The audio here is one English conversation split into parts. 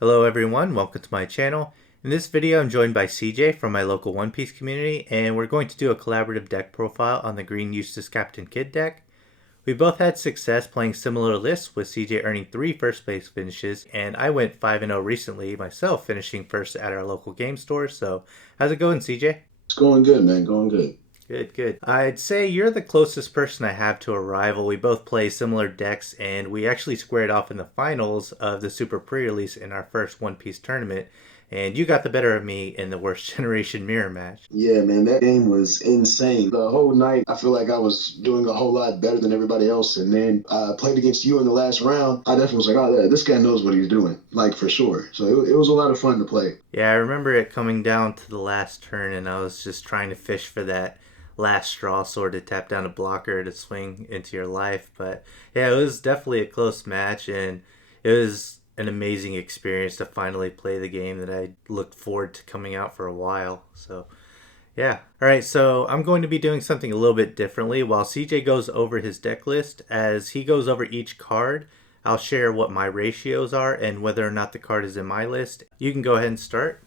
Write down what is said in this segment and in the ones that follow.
Hello everyone, welcome to my channel. In this video I'm joined by CJ from my local One Piece community, and we're going to do a collaborative deck profile on the green Eustass Kid deck. We both had success playing similar lists, with CJ earning 3 first place finishes, and I went 5-0 recently myself, finishing first at our local game store. So how's it going, CJ? It's going good, man. Going good. Good, good. I'd say you're the closest person I have to a rival. We both play similar decks, and we actually squared off in the finals of the Super Pre-Release in our first One Piece tournament. And you got the better of me in the Worst Generation Mirror match. Yeah, man, that game was insane. The whole night, I feel like I was doing a whole lot better than everybody else. And then I played against you in the last round. I definitely was like, oh, yeah, this guy knows what he's doing, like for sure. So it was a lot of fun to play. Yeah, I remember it coming down to the last turn, and I was just trying to fish for that last straw sword to tap down a blocker to swing into your life. But yeah, it was definitely a close match, and it was an amazing experience to finally play the game that I looked forward to coming out for a while. So yeah. All right, so I'm going to be doing something a little bit differently. While CJ goes over his deck list, as he goes over each card, I'll share what my ratios are and whether or not the card is in my list. You can go ahead and start.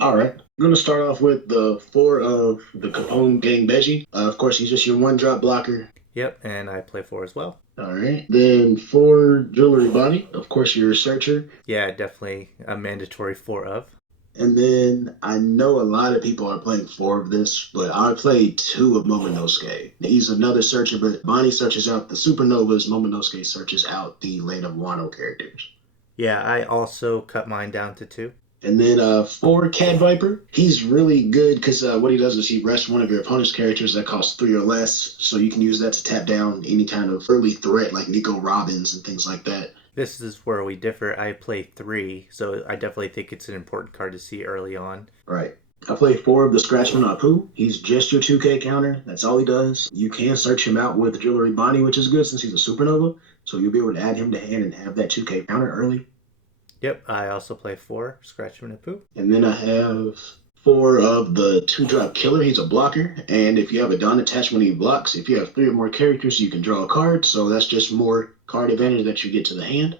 All right. I'm going to start off with the 4 of the Capone Gang Beji. Of course, he's just your one drop blocker. Yep, and I play 4 as well. All right. Then 4 Jewelry Bonnie. Of course, your searcher. Yeah, definitely a mandatory 4 of. And then I know a lot of people are playing 4 of this, but I played 2 of Momonosuke. He's another searcher, but Bonnie searches out the supernovas. Momonosuke searches out the Lane of Wano characters. Yeah, I also cut mine down to 2. And then 4 Cat Viper. He's really good because what he does is he rests one of your opponent's characters that costs 3 or less, so you can use that to tap down any kind of early threat like Nico Robbins and things like that. This is where we differ. I play 3, so I definitely think it's an important card to see early on. Right. I play 4 of the Scratchman Apu. He's just your 2K counter. That's all he does. You can search him out with Jewelry Bonnie, which is good since he's a supernova. So you'll be able to add him to hand and have that 2K counter early. Yep, I also play 4, Scratchman and Poo. And then I have 4 of the 2-drop Killer. He's a blocker. And if you have a Don attached when he blocks, if you have 3 or more characters, you can draw a card. So that's just more card advantage that you get to the hand.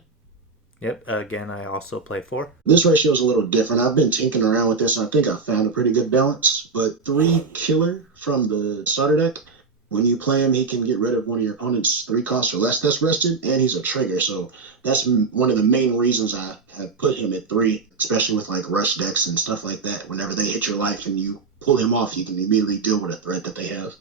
Yep, again, I also play 4. This ratio is a little different. I've been tinkering around with this, and I think I found a pretty good balance. But 3 Killer from the starter deck, when you play him, he can get rid of one of your opponent's 3 costs or less that's rested, and he's a trigger. So that's one of the main reasons I have put him at 3, especially with like rush decks and stuff like that. Whenever they hit your life and you pull him off, you can immediately deal with a threat that they have.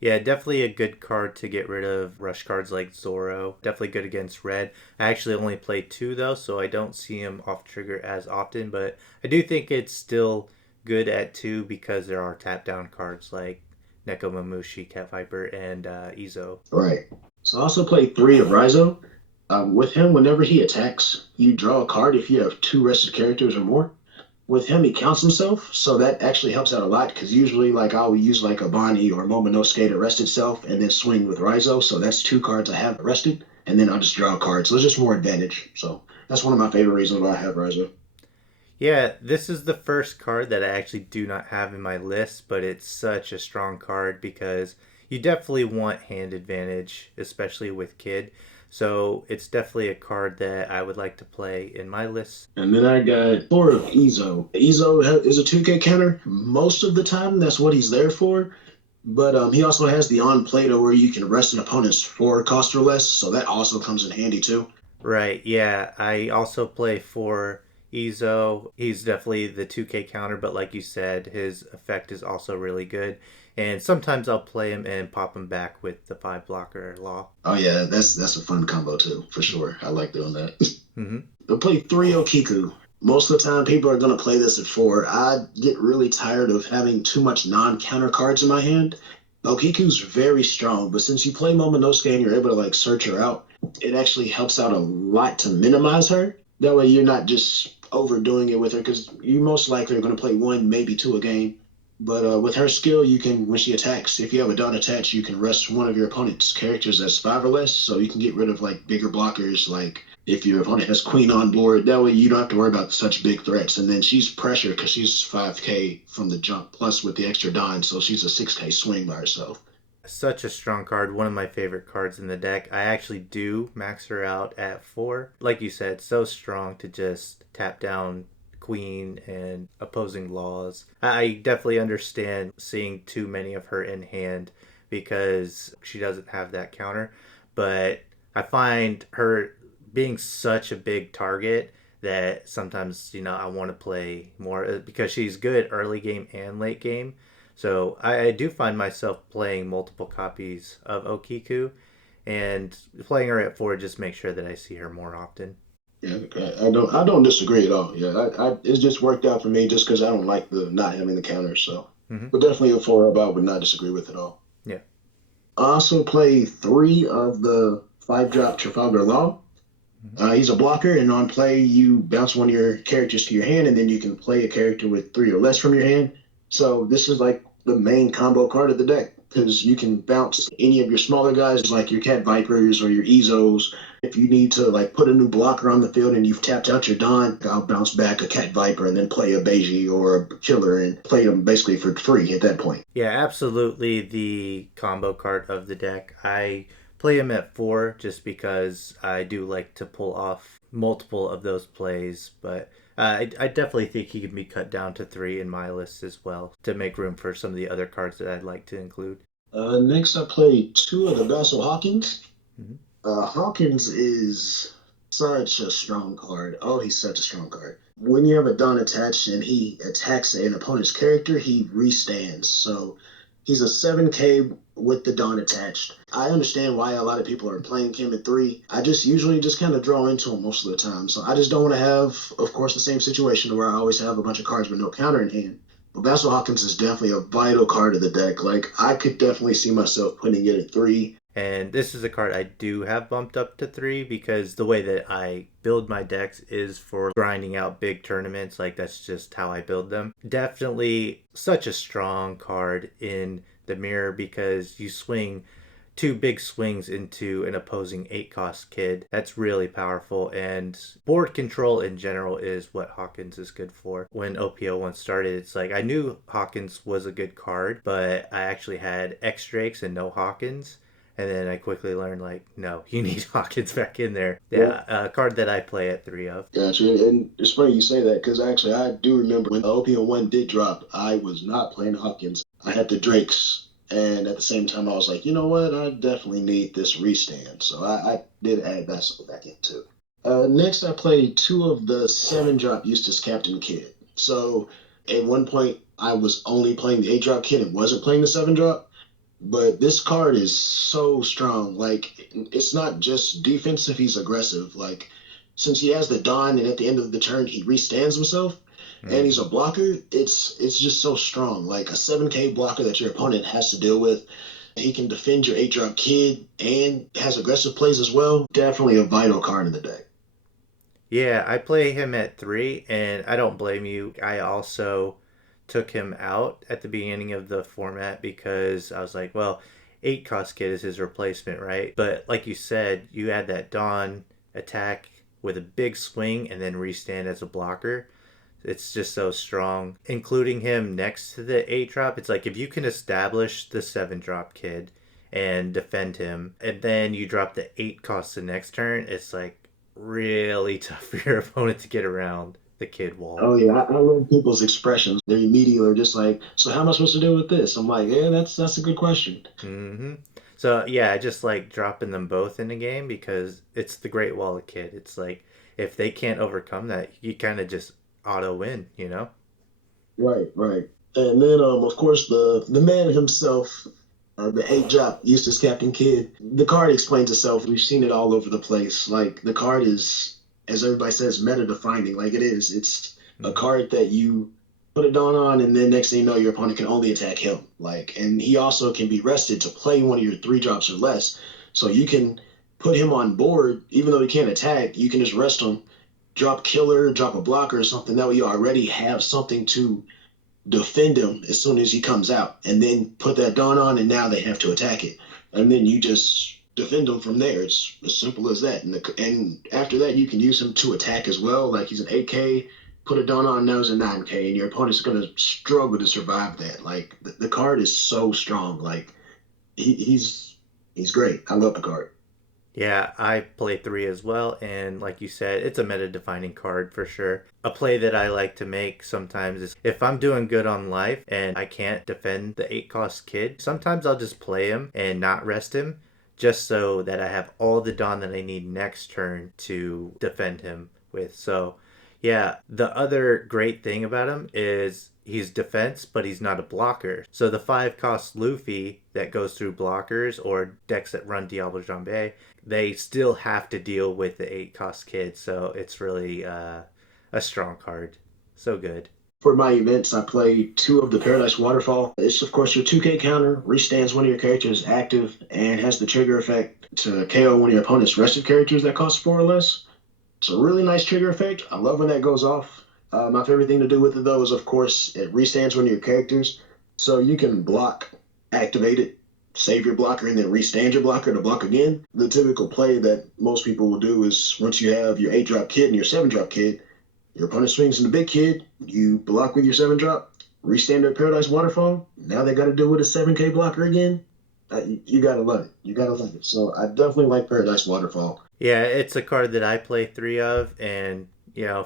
Yeah, definitely a good card to get rid of rush cards like Zoro. Definitely good against red. I actually only play 2 though, so I don't see him off trigger as often, but I do think it's still good at 2 because there are tap down cards like Neko Mamushi, Cat Viper, and Izo. Right. So I also play 3 of Rizo. With him, whenever he attacks, you draw a card if you have 2 rested characters or more. With him, he counts himself, so that actually helps out a lot because usually, like, I'll use like a Bonnie or Momonosuke to rest itself and then swing with Rizo. So that's 2 cards I have rested, and then I'll just draw a card. So there's just more advantage. So that's one of my favorite reasons why I have Rizo. Yeah, this is the first card that I actually do not have in my list, but it's such a strong card because you definitely want hand advantage, especially with Kid. So it's definitely a card that I would like to play in my list. And then I got 4 of Izo. Izo is a 2K counter. Most of the time, that's what he's there for. But he also has the on Plato where you can rest an opponent's 4 cost or less, so that also comes in handy too. Right, yeah. I also play for Izo. He's definitely the 2K counter, but like you said, his effect is also really good. And sometimes I'll play him and pop him back with the 5 blocker law. Oh yeah, that's a fun combo too, for sure. I like doing that. Mm-hmm. I play 3 Okiku. Most of the time, people are going to play this at 4. I get really tired of having too much non-counter cards in my hand. Okiku's very strong, but since you play Momonosuke and you're able to like search her out, it actually helps out a lot to minimize her. That way you're not just overdoing it with her because you most likely are going to play 1, maybe 2 a game. But with her skill, you can, when she attacks, if you have a Dawn attached, you can rest one of your opponent's characters that's 5 or less, so you can get rid of like bigger blockers, like if your opponent has Queen on board. That way you don't have to worry about such big threats. And then she's pressure because she's 5K from the jump, plus with the extra Dawn, so she's a 6K swing by herself. Such a strong card, one of my favorite cards in the deck. I actually do max her out at 4. Like you said, so strong to just tap down queen and opposing laws. I definitely understand seeing too many of her in hand because she doesn't have that counter, but I find her being such a big target that sometimes, I want to play more because she's good early game and late game. So I do find myself playing multiple copies of Okiku, and playing her at 4 just make sure that I see her more often. Yeah, I don't disagree at all. Yeah, it's just worked out for me just because I don't like the not having the counter. So, Hmm. but definitely a four up I would not disagree with at all. Yeah. I also play three of the five drop Trafalgar Law. Hmm. He's a blocker, and on play, you bounce one of your characters to your hand, and then you can play a character with three or less from your hand. So this is like the main combo card of the deck because you can bounce any of your smaller guys, like your Cat Vipers or your Ezos. If you need to like put a new blocker on the field and you've tapped out your Don, I'll bounce back a Cat Viper and then play a Beiji or a Killer and play them basically for free at that point. Yeah, absolutely the combo card of the deck. I play him at 4 just because I do like to pull off multiple of those plays, but I definitely think he can be cut down to 3 in my list as well to make room for some of the other cards that I'd like to include. Next, I play two of the Basil Hawkins. Hmm. Hawkins is such a strong card. Oh, he's such a strong card. When you have a Don attached and he attacks an opponent's character, he restands. So he's a 7K with the Don attached. I understand why a lot of people are playing him at 3. I just usually just kind of draw into him most of the time. So I just don't want to have, of course, the same situation where I always have a bunch of cards with no counter in hand. But Basil Hawkins is definitely a vital card of the deck. Like, I could definitely see myself putting it at 3. And this is a card I do have bumped up to 3 because the way that I build my decks is for grinding out big tournaments. Like, that's just how I build them. Definitely such a strong card in the mirror because you swing two big swings into an opposing 8 cost kid. That's really powerful, and board control in general is what Hawkins is good for. When OP-01 started, it's like I knew Hawkins was a good card, but I actually had X Drakes and no Hawkins. And then I quickly learned, like, no, you need Hawkins back in there. Yeah. Yeah, a card that I play at 3 of. Gotcha. And it's funny you say that because actually I do remember when the OP-01 did drop, I was not playing Hawkins. I had the Drakes. And at the same time, I was like, you know what? I definitely need this restand. So I did add that stuff back in too. Next, I played two of the 7 drop Eustass Kid. So at one point, I was only playing the 8 drop kid and wasn't playing the 7 drop. But this card is so strong. Like, it's not just defensive, he's aggressive. Like, since he has the Dawn and at the end of the turn he restands himself and he's Mm-hmm. a blocker, it's just so strong. Like a 7K blocker that your opponent has to deal with. He can defend your 8 drop kid and has aggressive plays as well. Definitely a vital card in the deck. Yeah, I play him at 3, and I don't blame you. I also took him out at the beginning of the format because I was like, well, 8 cost kid is his replacement, right? But like you said, you add that Dawn attack with a big swing and then restand as a blocker. It's just so strong. Including him next to the 8 drop, it's like if you can establish the 7 drop kid and defend him, and then you drop the 8 cost the next turn, it's like really tough for your opponent to get around the kid wall. Oh yeah, I love people's expressions. They immediately are just like, "So how am I supposed to deal with this?" I'm like, "Yeah, that's a good question." Hmm. So yeah, I just like dropping them both in the game because it's the Great Wall of Kid. It's like if they can't overcome that, you kind of just auto win, you know? Right, right. And then, of course, the man himself, the 8 drop Eustass Kid. The card explains itself. We've seen it all over the place. Like the card is, as everybody says, meta defining. Like it is. It's a Hmm. card that you put it on, and then next thing you know, your opponent can only attack him. Like, and he also can be rested to play one of your 3 drops or less. So you can put him on board, even though he can't attack. You can just rest him, drop killer, drop a blocker or something. That way you already have something to defend him as soon as he comes out, and then put that Dawn on, and now they have to attack it, and then you just defend him from there. It's as simple as that. And after that, you can use him to attack as well. Like he's an 8K, put a Dawn on, now he's a 9K, and your opponent's gonna struggle to survive that. Like the card is so strong. Like He's great. I love the card. Yeah, I play three as well, and like you said, it's a meta defining card for sure. A play that I like to make sometimes is if I'm doing good on life and I can't defend the 8 cost kid, sometimes I'll just play him and not rest him just so that I have all the Dawn that I need next turn to defend him with. So, yeah, the other great thing about him is he's defense, but he's not a blocker. So the 5 cost Luffy that goes through blockers or decks that run Diablo Jambe, they still have to deal with the 8 cost kid, so it's really a strong card. So good. For my events, I play two of the Paradise Waterfall. It's of course your 2K counter, restands one of your characters active, and has the trigger effect to KO one of your opponent's rested characters that cost 4 or less. It's a really nice trigger effect. I love when that goes off. My favorite thing to do with it though is of course it restands one of your characters, so you can block, activate it, save your blocker, and then restand your blocker to block again. The typical play that most people will do is once you have your 8 drop kid and your 7 drop kid, your opponent swings in the big kid, you block with your 7 drop, restand their Paradise Waterfall. Now they got to deal with a 7K blocker again. You gotta love it. You gotta love it. So I definitely like Paradise Waterfall. Yeah, it's a card that I play three of, and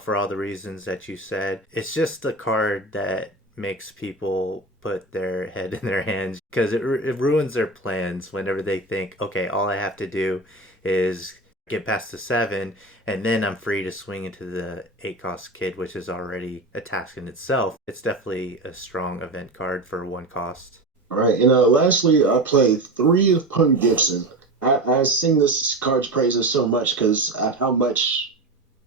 for all the reasons that you said, it's just a card that makes people put their head in their hands because it ruins their plans whenever they think, okay, all I have to do is get past the 7, and then I'm free to swing into the 8 cost kid, which is already a task in itself. It's definitely a strong event card for 1 cost. All right, and lastly, I played three of Pun Gibson. I sing this card's praises so much because how much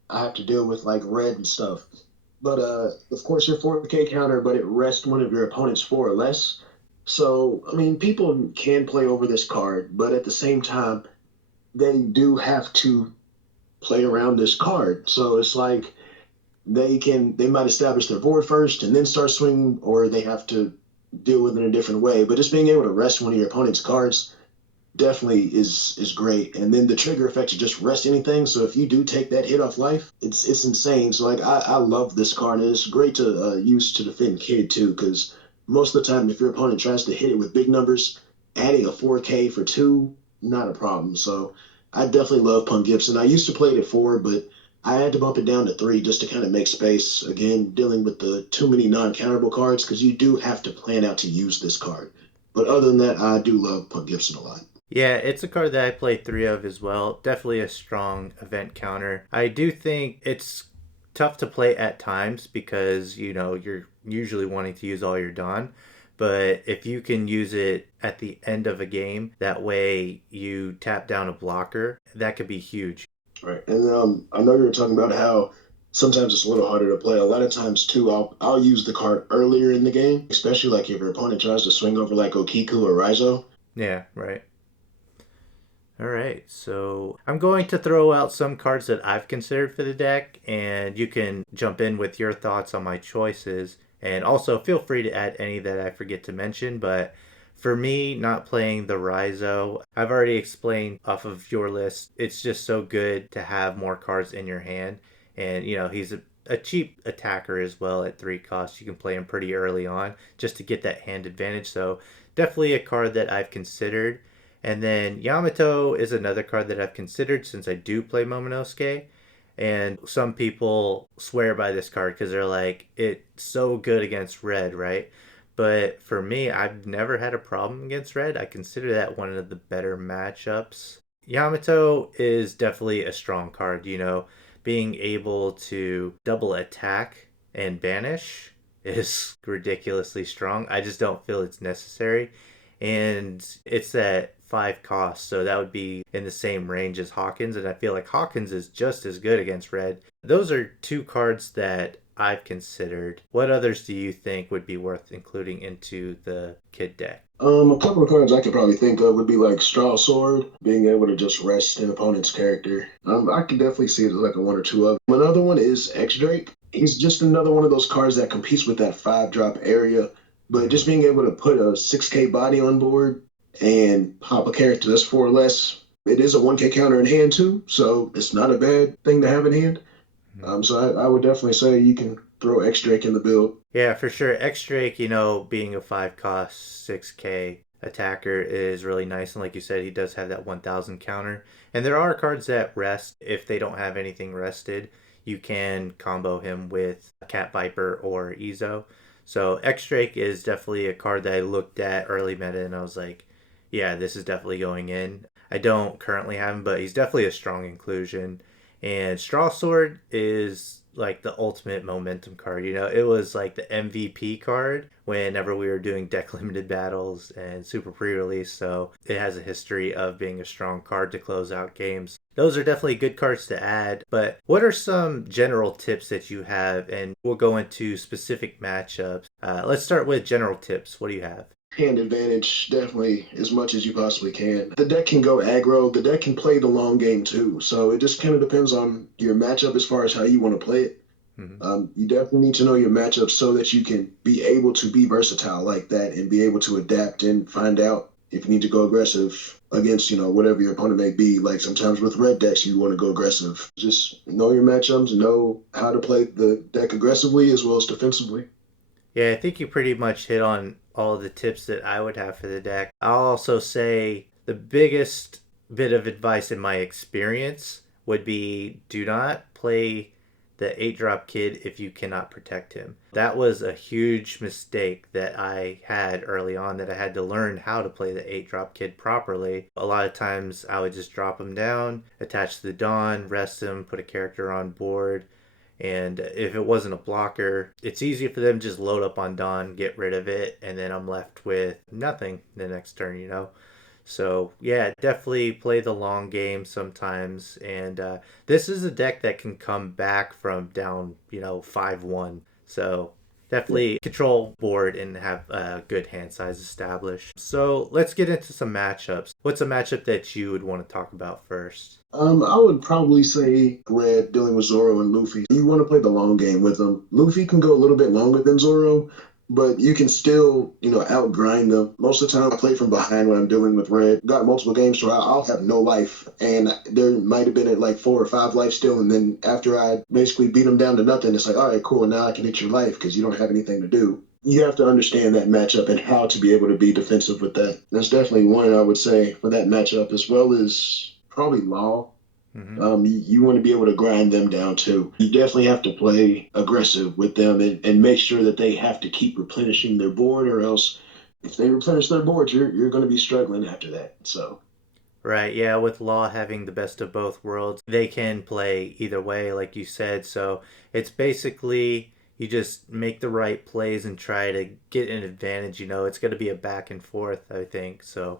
I have to deal with like red and stuff. But of course, your 4K counter, but it rests one of your opponent's 4 or less. So I mean, people can play over this card, but at the same time, they do have to play around this card. So it's like they might establish their board first and then start swinging, or they have to deal with it in a different way. But just being able to rest one of your opponent's cards definitely is great. And then the trigger effect to just rest anything. So if you do take that hit off life, it's insane. So like I love this card, and it's great to use to defend kid too, because most of the time if your opponent tries to hit it with big numbers, adding a 4K for two, not a problem. So I definitely love Punk Gibson. I used to play it at 4, but I had to bump it down to 3 just to kind of make space. Again, dealing with the too many non-counterable cards because you do have to plan out to use this card. But other than that, I do love Punk Gibson a lot. Yeah, it's a card that I play three of as well. Definitely a strong event counter. I do think it's tough to play at times because, you're usually wanting to use all your Dawn. But if you can use it at the end of a game, that way you tap down a blocker, that could be huge. Right. And I know you were talking about how sometimes it's a little harder to play. A lot of times too, I'll use the card earlier in the game, especially like if your opponent tries to swing over like Okiku or Raizo. Yeah, right. All right, so I'm going to throw out some cards that I've considered for the deck, and you can jump in with your thoughts on my choices. And also, feel free to add any that I forget to mention. But for me, not playing the Raizo, I've already explained off of your list. It's just so good to have more cards in your hand. And, he's a cheap attacker as well at 3 costs. You can play him pretty early on just to get that hand advantage. So, definitely a card that I've considered. And then Yamato is another card that I've considered since I do play Momonosuke. And some people swear by this card because they're like, it's so good against red, right? But for me, I've never had a problem against red. I consider that one of the better matchups. Yamato is definitely a strong card, being able to double attack and banish is ridiculously strong. I just don't feel it's necessary. And it's at 5 costs, so that would be in the same range as Hawkins, and I feel like Hawkins is just as good against red. Those are two cards that I've considered. What others do you think would be worth including into the kid deck? A couple of cards I could probably think of would be like Straw Sword, being able to just rest an opponent's character. I could definitely see it as like a one or two of. Another one is X Drake. He's just another one of those cards that competes with that 5 drop area, but just being able to put a 6K body on board and pop a character that's 4 or less. It is a 1K counter in hand too, so it's not a bad thing to have in hand. So I would definitely say you can throw X Drake in the build. Yeah, for sure. X Drake, being a 5 cost 6K, attacker is really nice. And like you said, he does have that 1000 counter. And there are cards that rest. If they don't have anything rested, you can combo him with Cat Viper or Ezo. So X Drake is definitely a card that I looked at early meta and I was like, yeah, this is definitely going in. I don't currently have him, but he's definitely a strong inclusion. And Straw Sword is like the ultimate momentum card. You know, it was like the MVP card whenever we were doing deck limited battles and super pre release. So it has a history of being a strong card to close out games. Those are definitely good cards to add. But what are some general tips that you have? And we'll go into specific matchups. Let's start with general tips. What do you have? Hand advantage, definitely, as much as you possibly can. The deck can go aggro, the deck can play the long game too. So it just kind of depends on your matchup as far as how you want to play it. Mm-hmm. You definitely need to know your matchup so that you can be able to be versatile like that and be able to adapt and find out if you need to go aggressive against, whatever your opponent may be. Like sometimes with red decks, you want to go aggressive. Just know your matchups, know how to play the deck aggressively as well as defensively. Yeah, I think you pretty much hit on all of the tips that I would have for the deck. I'll also say the biggest bit of advice in my experience would be do not play the 8 drop kid if you cannot protect him. That was a huge mistake that I had early on that I had to learn how to play the 8 drop kid properly. A lot of times I would just drop him down, attach to the Dawn, rest him, put a character on board, and if it wasn't a blocker, it's easy for them to just load up on Dawn, get rid of it, and then I'm left with nothing the next turn, you know? So, yeah, definitely play the long game sometimes. And this is a deck that can come back from down, 5-1. So, definitely control board and have a good hand size established. So, let's get into some matchups. What's a matchup that you would want to talk about first? I would probably say Red dealing with Zoro and Luffy. You want to play the long game with them. Luffy can go a little bit longer than Zoro, but you can still, outgrind them. Most of the time, I play from behind when I'm dealing with Red. Got multiple games, so I'll have no life, and there might have been at like 4 or 5 life still, and then after I basically beat them down to nothing, it's like, all right, cool, now I can hit your life because you don't have anything to do. You have to understand that matchup and how to be able to be defensive with that. That's definitely one I would say for that matchup, as well as probably Law. Mm-hmm. You want to be able to grind them down too. You definitely have to play aggressive with them and make sure that they have to keep replenishing their board, or else if they replenish their board, you're going to be struggling after that. So Right, yeah, with Law having the best of both worlds, they can play either way, like you said. So it's basically you just make the right plays and try to get an advantage. It's going to be a back and forth, I think. So,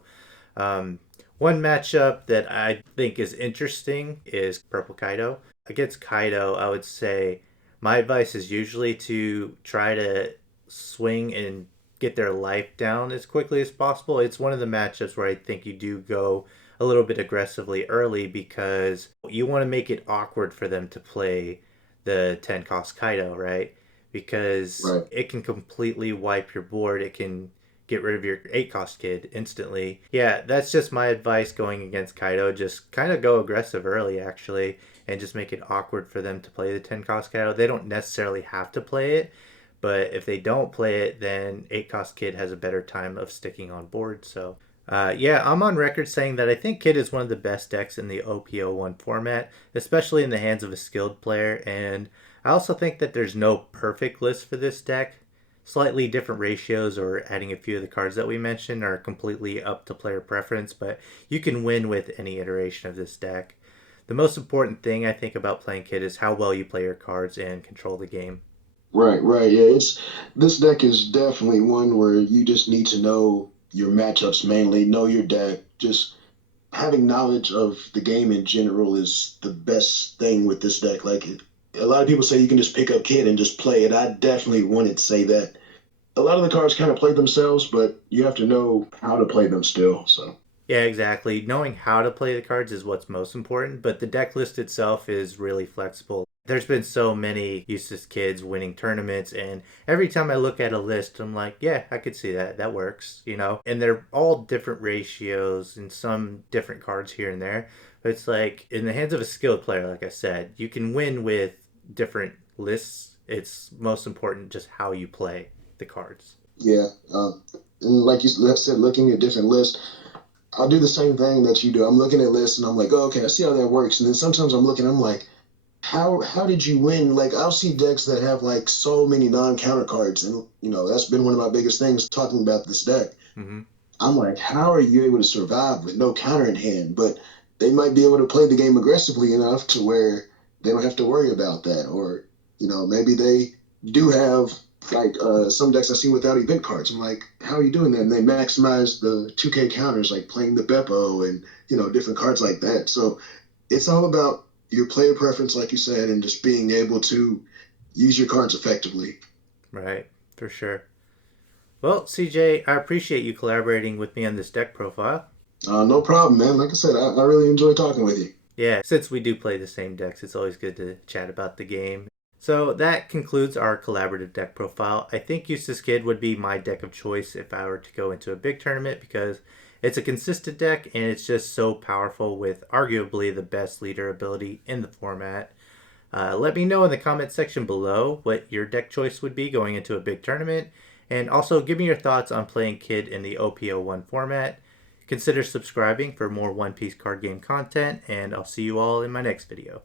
um, one matchup that I think is interesting is Purple Kaido. Against Kaido, I would say my advice is usually to try to swing and get their life down as quickly as possible. It's one of the matchups where I think you do go a little bit aggressively early because you want to make it awkward for them to play the 10 cost Kaido, right? Because right. it can completely wipe your board. It can get rid of your 8 cost kid instantly. Yeah, that's just my advice going against Kaido. Just kind of go aggressive early, actually, and just make it awkward for them to play the 10 cost Kaido. They don't necessarily have to play it, but if they don't play it, then 8 cost Kid has a better time of sticking on board. So, yeah, I'm on record saying that I think Kid is one of the best decks in the OP-01 format, especially in the hands of a skilled player. And I also think that there's no perfect list for this deck. Slightly different ratios or adding a few of the cards that we mentioned are completely up to player preference, but you can win with any iteration of this deck. The most important thing I think about playing Kid is how well you play your cards and control the game. Right, right. Yeah, it's this deck is definitely one where you just need to know your matchups mainly, know your deck. Just having knowledge of the game in general is the best thing with this deck. Like a lot of people say you can just pick up Kid and just play it. I definitely wouldn't say that. A lot of the cards kind of play themselves, but you have to know how to play them still. So Yeah, exactly. Knowing how to play the cards is what's most important, but the deck list itself is really flexible. There's been so many Eustass Kids winning tournaments, and every time I look at a list, I'm like, yeah, I could see that. That works. And they're all different ratios and some different cards here and there. But it's like, in the hands of a skilled player, like I said, you can win with different lists. It's most important just how you play the cards. yeah, And like you said, looking at different lists, I'll do the same thing that you do. I'm looking at lists and I'm like, oh, okay, I see how that works. And then sometimes I'm looking, I'm like, how did you win? Like I'll see decks that have like so many non-counter cards, and that's been one of my biggest things talking about this deck. Mm-hmm. I'm like, how are you able to survive with no counter in hand? But they might be able to play the game aggressively enough to where they don't have to worry about that. Or, maybe they do have like some decks I see without event cards. I'm like, how are you doing that? And they maximize the 2K counters, like playing the Beppo and, different cards like that. So it's all about your player preference, like you said, and just being able to use your cards effectively. Right, for sure. Well, CJ, I appreciate you collaborating with me on this deck profile. No problem, man. Like I said, I really enjoy talking with you. Yeah, since we do play the same decks, it's always good to chat about the game. So that concludes our collaborative deck profile. I think Eustass Kid would be my deck of choice if I were to go into a big tournament because it's a consistent deck and it's just so powerful with arguably the best leader ability in the format. Let me know in the comment section below what your deck choice would be going into a big tournament, and also give me your thoughts on playing Kid in the OP-01 format. Consider subscribing for more One Piece card game content, and I'll see you all in my next video.